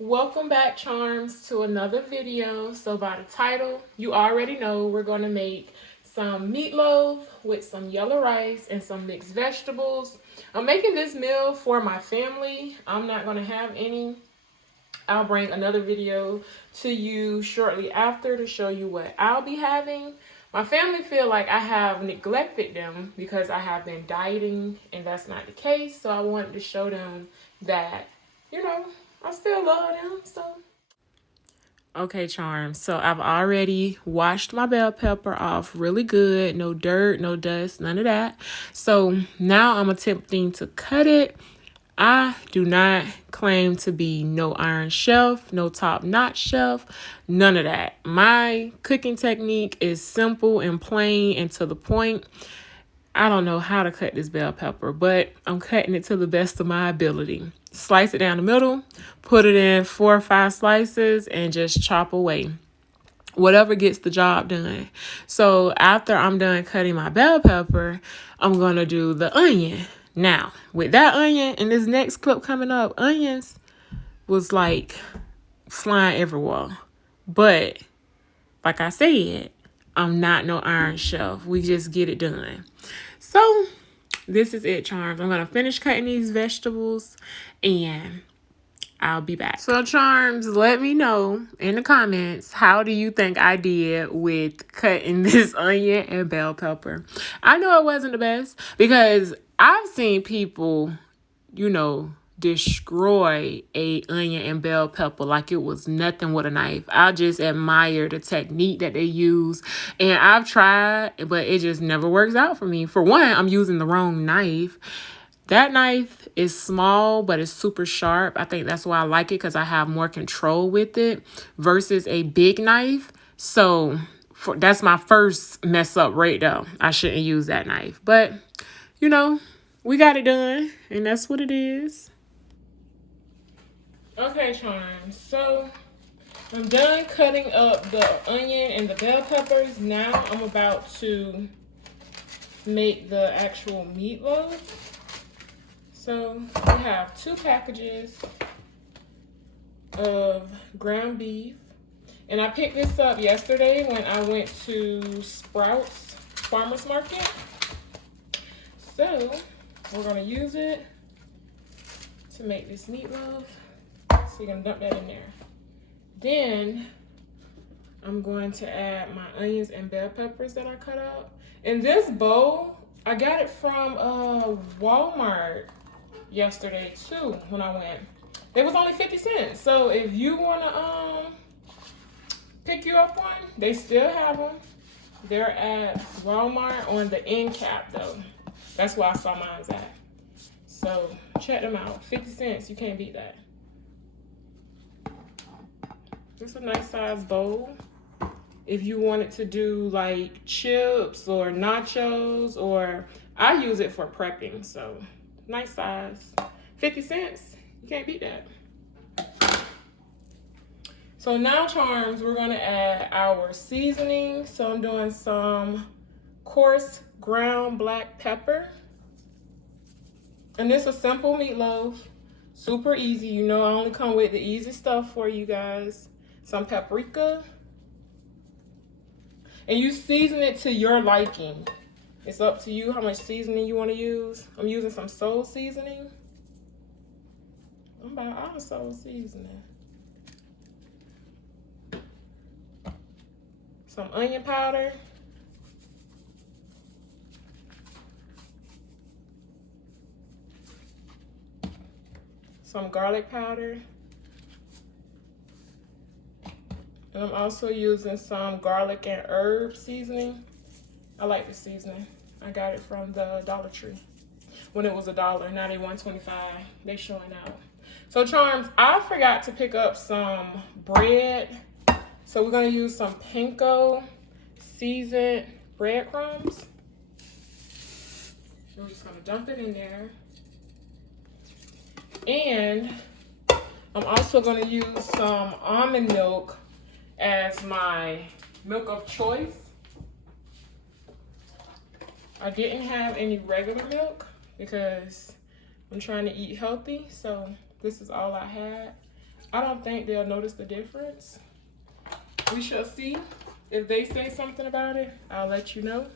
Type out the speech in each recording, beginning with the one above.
Welcome back, Charms, to another video. So by the title, you already know we're going to make some meatloaf with some yellow rice and some mixed vegetables. I'm making this meal for my family. I'm not going to have any. I'll bring another video to you shortly after to show you what I'll be having. My family feel like I have neglected them because I have been dieting, and that's not the case. So I wanted to show them that, I still love them. Okay, Charms. So I've already washed my bell pepper off really good. No dirt, no dust, none of that. So now I'm attempting to cut it. I do not claim to be no iron chef, no top-notch chef, none of that. My cooking technique is simple and plain and to the point. I don't know how to cut this bell pepper, but I'm cutting it to the best of my ability. Slice it down the middle, put it in 4 or 5 slices, and just chop away. Whatever gets the job done. So after I'm done cutting my bell pepper, I'm going to do the onion. Now, with that onion, in this next clip coming up, onions was like flying everywhere. But, like I said, I'm not no iron chef. We just get it done. So, this is it, Charms. I'm going to finish cutting these vegetables and I'll be back. So, Charms, let me know in the comments, how do you think I did with cutting this onion and bell pepper? I know it wasn't the best because I've seen people, destroy a onion and bell pepper like it was nothing with a knife. I just admire the technique that they use, and I've tried, but it just never works out for me. For one, I'm using the wrong knife. That knife is small, but it's super sharp. I think that's why I like it, because I have more control with it versus a big knife. So that's my first mess up right there. I shouldn't use that knife. But, we got it done, and that's what it is. Okay, Charms. So I'm done cutting up the onion and the bell peppers. Now I'm about to make the actual meatloaf. So we have 2 packages of ground beef. And I picked this up yesterday when I went to Sprouts Farmers Market. So we're going to use it to make this meatloaf. So you're going to dump that in there. Then I'm going to add my onions and bell peppers that I cut up. In this bowl, I got it from Walmart yesterday too when I went. It was only 50 cents. So if you want to pick you up one, they still have them. They're at Walmart on the end cap though. That's where I saw mine's at. So check them out. 50 cents, you can't beat that. It's a nice size bowl. If you wanted to do like chips or nachos, or I use it for prepping, so nice size. 50 cents, you can't beat that. So now, Charms, we're gonna add our seasoning. So I'm doing some coarse ground black pepper. And this is a simple meatloaf, super easy. I only come with the easy stuff for you guys. Some paprika. And you season it to your liking. It's up to you how much seasoning you want to use. I'm using some soul seasoning. I'm about out of soul seasoning. Some onion powder. Some garlic powder. And I'm also using some garlic and herb seasoning. I like the seasoning. I got it from the Dollar Tree when it was $1. Now they $1.25. They showing out. So, Charms, I forgot to pick up some bread. So we're gonna use some panko seasoned breadcrumbs. We're just gonna dump it in there. And I'm also gonna use some almond milk as my milk of choice. I didn't have any regular milk because I'm trying to eat healthy, so this is all I had. I don't think they'll notice the difference. We shall see. If they say something about it, I'll let you know,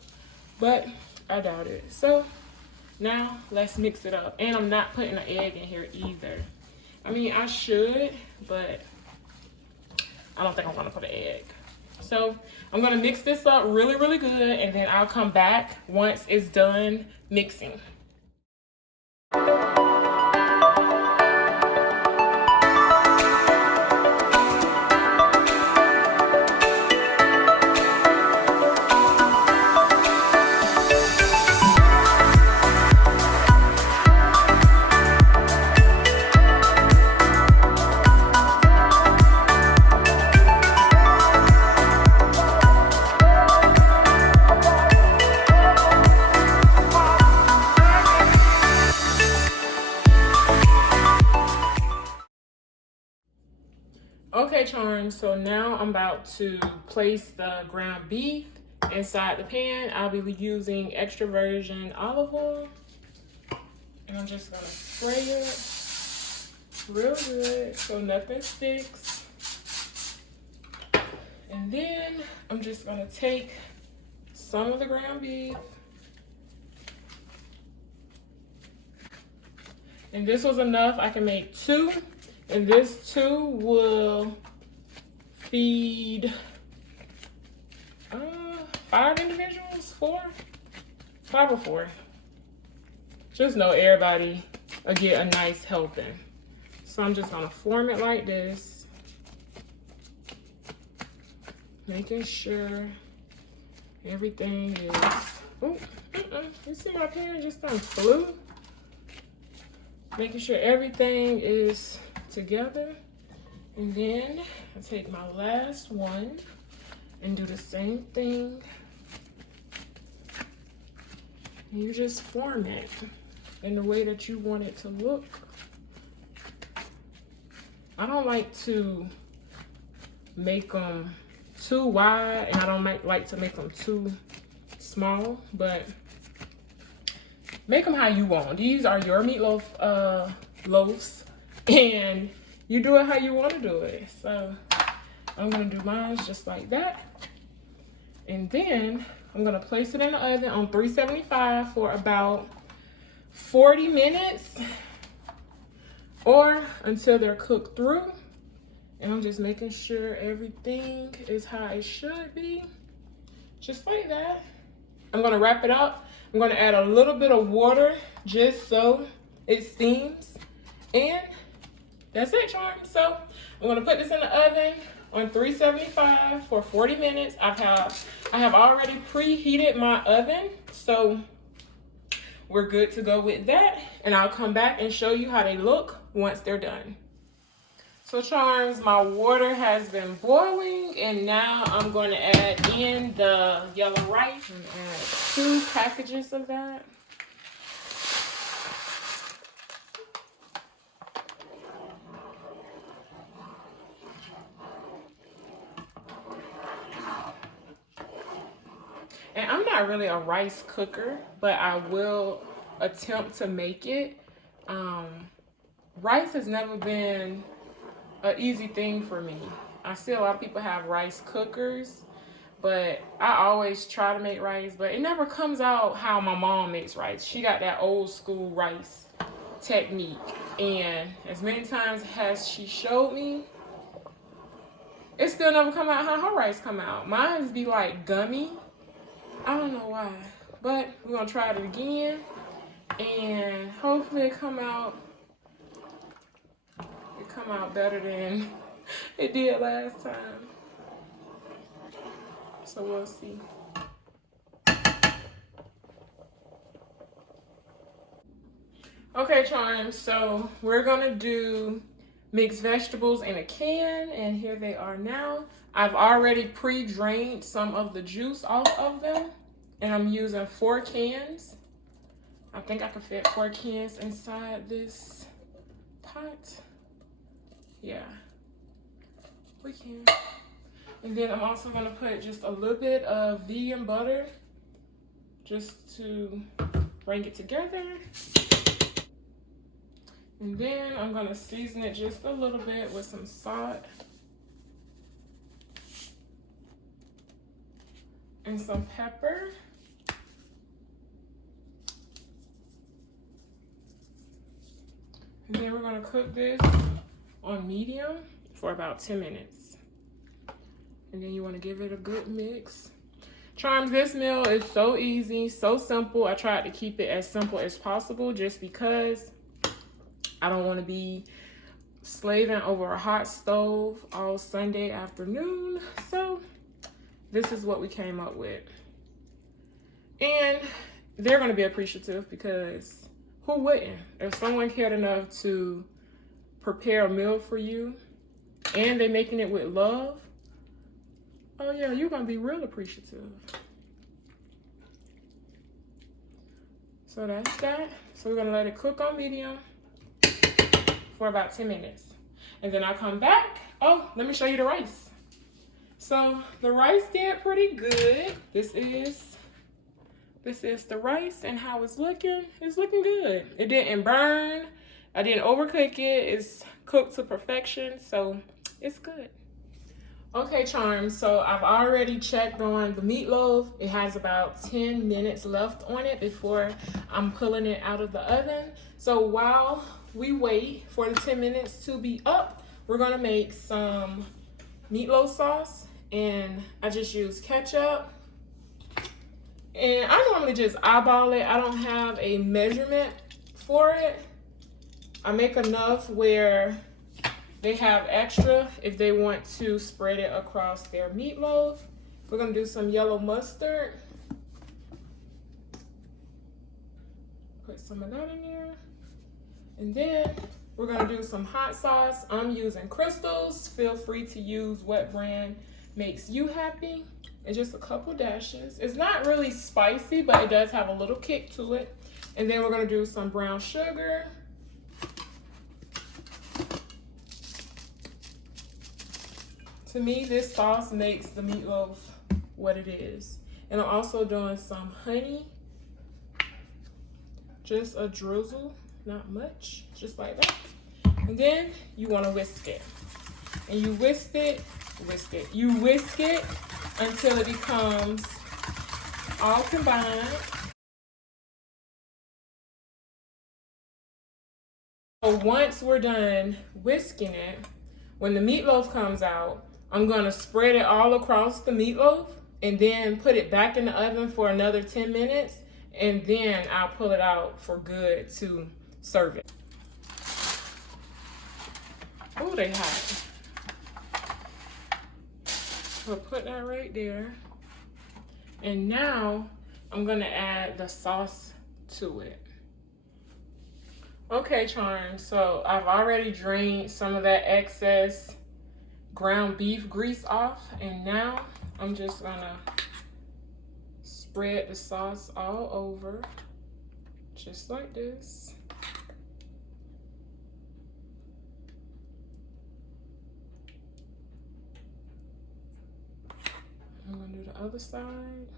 but I doubt it. So now let's mix it up. And I'm not putting an egg in here either. I mean, I should, but I don't think I'm gonna put an egg. So I'm gonna mix this up really, really good, and then I'll come back once it's done mixing. Okay, charms, so now I'm about to place the ground beef inside the pan. I'll be using extra virgin olive oil, and I'm just gonna spray it real good so nothing sticks. And then I'm just gonna take some of the ground beef, and this was enough. I can make 2. And this 2 will feed 5 individuals, 4, 5 or 4. Just know everybody will get a nice helping. So I'm just gonna form it like this, making sure everything is. Oh, you see my pan just flew. Making sure everything is together, and then I take my last one and do the same thing. And you just form it in the way that you want it to look. I don't like to make them too wide, and I don't like to make them too small, but make them how you want. These are your meatloaf loaves, and you do it how you want to do it. So I'm gonna do mine just like that, and then I'm gonna place it in the oven on 375 for about 40 minutes or until they're cooked through. And I'm just making sure everything is how it should be, just like that. I'm gonna wrap it up. I'm gonna add a little bit of water just so it steams, and that's it, charms. So I'm gonna put this in the oven on 375 for 40 minutes. I have already preheated my oven, so we're good to go with that. And I'll come back and show you how they look once they're done. So charms, my water has been boiling, and now I'm going to add in the yellow rice and add 2 packages of that. And I'm not really a rice cooker, but I will attempt to make it. Rice has never been an easy thing for me. I see a lot of people have rice cookers, but I always try to make rice, but it never comes out how my mom makes rice. She got that old school rice technique, and as many times as she showed me, it still never come out how her rice come out. Mine's be like gummy. I don't know why, but we're gonna try it again, and hopefully it come out better than it did last time. So we'll see. Okay, charms, so we're gonna do mixed vegetables in a can, and here they are now. I've already pre-drained some of the juice off of them, and I'm using 4 cans. I think I can fit 4 cans inside this pot. Yeah, we can. And then I'm also gonna put just a little bit of vegan butter just to bring it together. And then I'm gonna season it just a little bit with some salt and some pepper. And then we're gonna cook this on medium for about 10 minutes. And then you wanna give it a good mix. Charms, this meal is so easy, so simple. I tried to keep it as simple as possible just because I don't wanna be slaving over a hot stove all Sunday afternoon. So this is what we came up with. And they're gonna be appreciative because who wouldn't? If someone cared enough to prepare a meal for you and they're making it with love, oh yeah, you're gonna be real appreciative. So that's that. So we're gonna let it cook on medium for about 10 minutes. And then I'll come back. Oh, let me show you the rice. So the rice did pretty good. This is the rice and how it's looking. It's looking good. It didn't burn. I didn't overcook it. It's cooked to perfection, so it's good. Okay, Charms, so I've already checked on the meatloaf. It has about 10 minutes left on it before I'm pulling it out of the oven. So while we wait for the 10 minutes to be up, we're gonna make some meatloaf sauce. And I just use ketchup. And I normally just eyeball it. I don't have a measurement for it. I make enough where they have extra if they want to spread it across their meatloaf. We're gonna do some yellow mustard. Put some of that in there. And then we're gonna do some hot sauce. I'm using Crystals. Feel free to use what brand makes you happy. It's just a couple dashes. It's not really spicy, but it does have a little kick to it. And then we're gonna do some brown sugar. To me, this sauce makes the meatloaf what it is. And I'm also doing some honey. Just a drizzle, not much, just like that. And then you wanna whisk it. And you whisk it. You whisk it until it becomes all combined. So once we're done whisking it, when the meatloaf comes out, I'm gonna spread it all across the meatloaf and then put it back in the oven for another 10 minutes. And then I'll pull it out for good to serve it. Oh, they hot. So put that right there. And now I'm gonna add the sauce to it. Okay, Charms, so I've already drained some of that excess ground beef grease off, and now I'm just gonna spread the sauce all over, just like this. I'm gonna do the other side.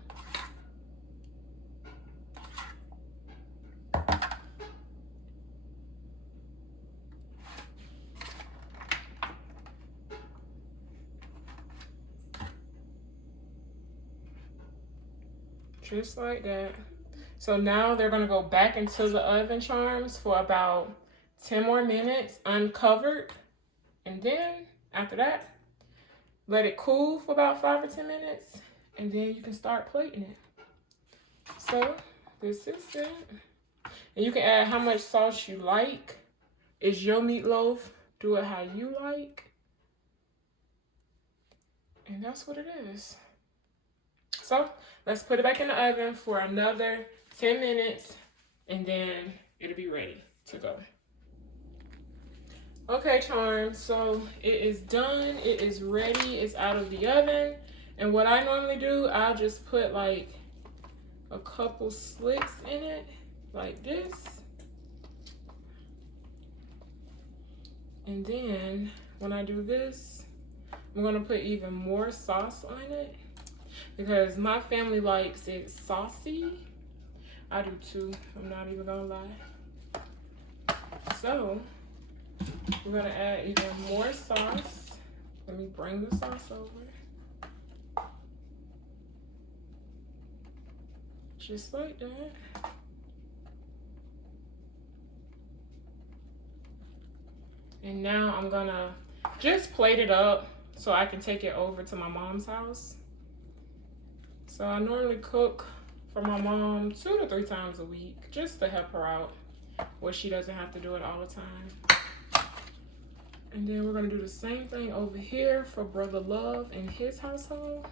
Just like that. So now they're gonna go back into the oven, Charms, for about 10 more minutes uncovered. And then after that, let it cool for about 5 or 10 minutes. And then you can start plating it. So this is it. And you can add how much sauce you like. It's your meatloaf. Do it how you like. And that's what it is. So let's put it back in the oven for another 10 minutes and then it'll be ready to go. Okay, Charms, so it is done. It is ready. It's out of the oven. And what I normally do, I'll just put like a couple slicks in it, like this. And then when I do this, I'm gonna put even more sauce on it because my family likes it saucy. I do too, I'm not even gonna lie. So We're gonna add even more sauce. Let me bring the sauce over. Just like that. And now I'm gonna just plate it up so I can take it over to my mom's house. So I normally cook for my mom 2 to 3 times a week just to help her out where she doesn't have to do it all the time. And then we're gonna do the same thing over here for Brother Love and his household.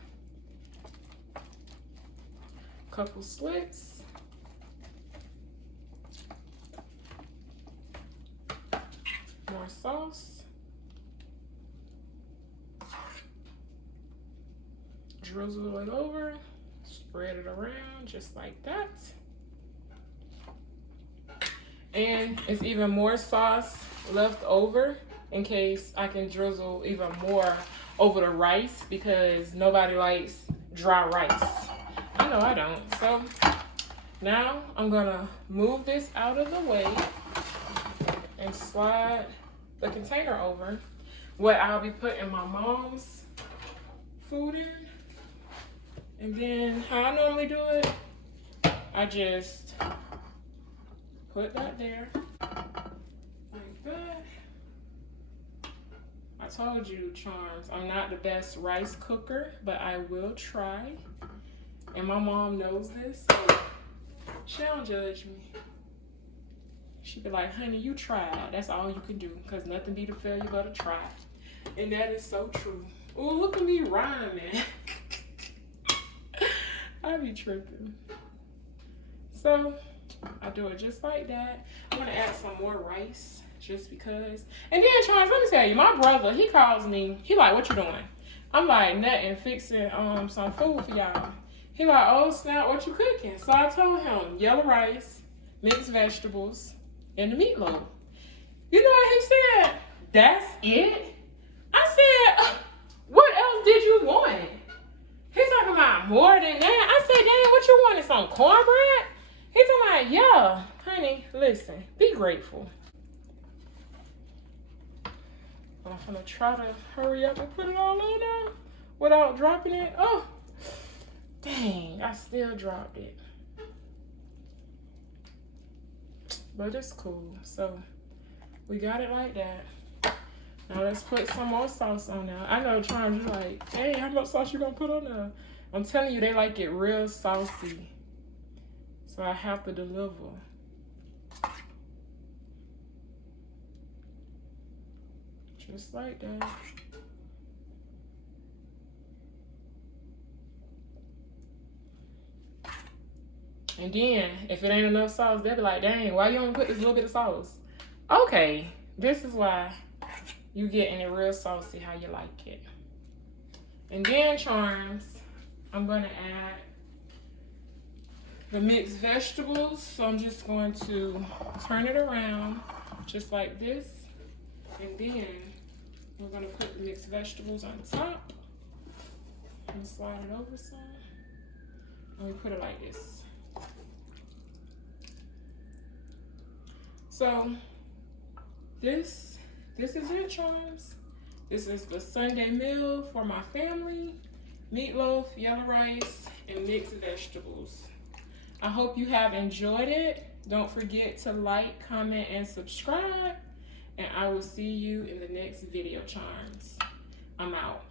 Couple slits. More sauce. Drizzle it over. Spread it around just like that. And it's even more sauce left over in case I can drizzle even more over the rice because nobody likes dry rice. I know I don't. So now I'm gonna move this out of the way and slide the container over what I'll be putting my mom's food in. And then how I normally do it, I just put that there like that. I told you, Charms, I'm not the best rice cooker, but I will try. And my mom knows this, so she don't judge me. She be like, honey, you tried. That's all you can do, because nothing beat a failure but a try. And that is so true. Oh, look at me rhyming. I be tripping. So I do it just like that. I'm gonna add some more rice just because. And then Charles, let me tell you, my brother, he calls me, he like, what you doing? I'm like, nothing, fixing some food for y'all. He like, oh snap, what you cooking? So I told him yellow rice, mixed vegetables, and the meatloaf. You know what he said? That's it? I said, what else did you want? He's talking about more than that. I said, dang, what you wanted, some cornbread? He's talking about, yeah, honey, listen, be grateful. I'm gonna try to hurry up and put it all on now without dropping it. Oh, dang, I still dropped it. But it's cool. So we got it like that. Now let's put some more sauce on there. I know Charms, you're like, hey, how much sauce you gonna put on there? I'm telling you, they like it real saucy. So I have to deliver. Just like that. And then, if it ain't enough sauce, they'll be like, dang, why you only put this little bit of sauce? Okay, this is why you getting it real saucy how you like it. And then, Charms, I'm gonna add the mixed vegetables. So I'm just going to turn it around just like this. And then we're gonna put the mixed vegetables on top and slide it over some. And we put it like this. So this is it, Charms. This is the Sunday meal for my family. Meatloaf, yellow rice, and mixed vegetables. I hope you have enjoyed it. Don't forget to like, comment, and subscribe. And I will see you in the next video, Charms. I'm out.